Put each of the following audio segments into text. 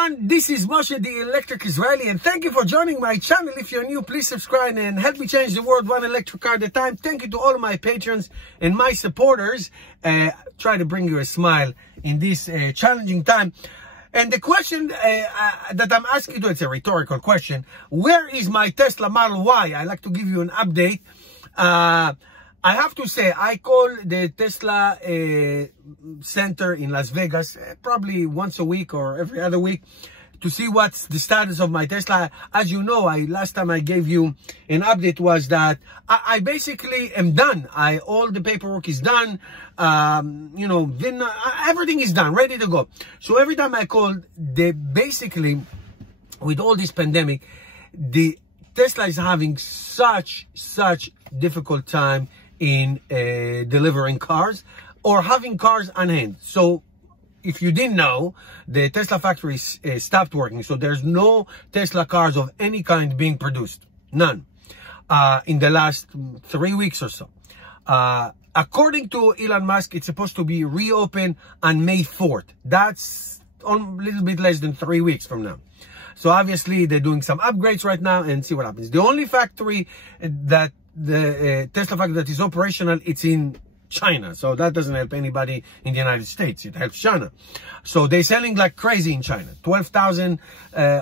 everyone, this is Moshe, the Electric Israeli, and thank you for joining my channel. If you're new, please subscribe and help me change the world one electric car at a time. Thank you to all of my patrons and my supporters. Try to bring you a smile in this challenging time. And the question that I'm asking you, it's a rhetorical question. Where is my Tesla Model Y? I'd like to give you an update. I have to say, I call the Tesla center in Las Vegas probably once a week or every other week to see what's the status of my Tesla. As you know, last time I gave you an update was that I basically am done. All the paperwork is done. Everything is done, ready to go. So every time I called, basically, with all this pandemic, the Tesla is having such difficult time in delivering cars or having cars on hand. So if you didn't know, the Tesla factory stopped working. So there's no Tesla cars of any kind being produced. None. In the last 3 weeks or so. According to Elon Musk, it's supposed to be reopened on May 4th. That's a little bit less than 3 weeks from now. So obviously they're doing some upgrades right now and see what happens. The only factory that the Tesla factory that is operational, it's in China. So that doesn't help anybody in the United States. It helps China. So they're selling like crazy in China. 12,000,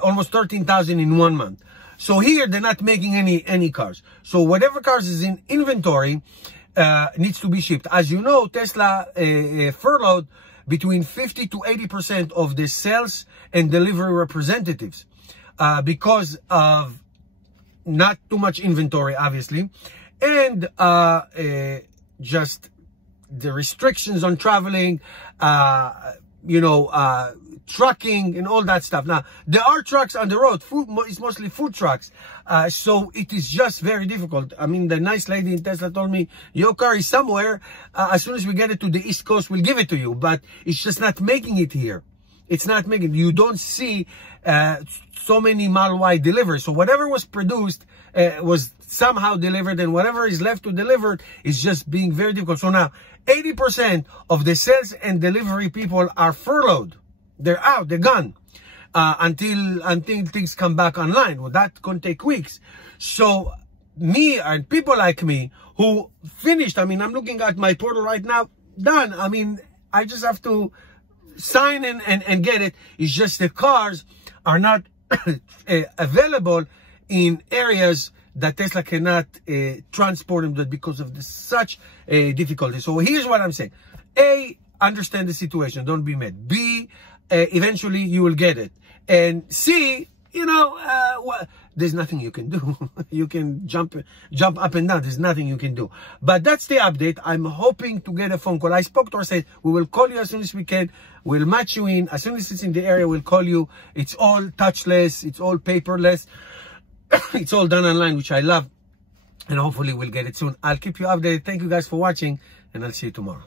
almost 13,000 in 1 month. So here they're not making any cars. So whatever cars is in inventory needs to be shipped. As you know, Tesla furloughed between 50 to 80% of the sales and delivery representatives because of not too much inventory, obviously, and just the restrictions on traveling, trucking and all that stuff. Now, there are trucks on the road. It's mostly food trucks. So it is just very difficult. I mean, the nice lady in Tesla told me, your car is somewhere. As soon as we get it to the East Coast, we'll give it to you. But it's just not making it here. It's not making it. You don't see so many Model Y delivered. So whatever was produced was somehow delivered, and whatever is left to deliver is just being very difficult. So now 80% of the sales and delivery people are furloughed. They're out, they're gone until things come back online. Well, that can take weeks. So me and people like me who finished, I mean, I'm looking at my portal right now, done. I mean, I just have to sign and get it. It's just the cars are not available in areas that Tesla cannot transport them because of such difficulty. So here's what I'm saying. A, understand the situation. Don't be mad. B, eventually you will get it. And C, there's nothing you can do. You can jump up and down. There's nothing you can do. But that's the update. I'm hoping to get a phone call. I spoke to her, said, we will call you as soon as we can. We'll match you in. As soon as it's in the area, we'll call you. It's all touchless. It's all paperless. It's all done online, which I love. And hopefully we'll get it soon. I'll keep you updated. Thank you guys for watching, and I'll see you tomorrow.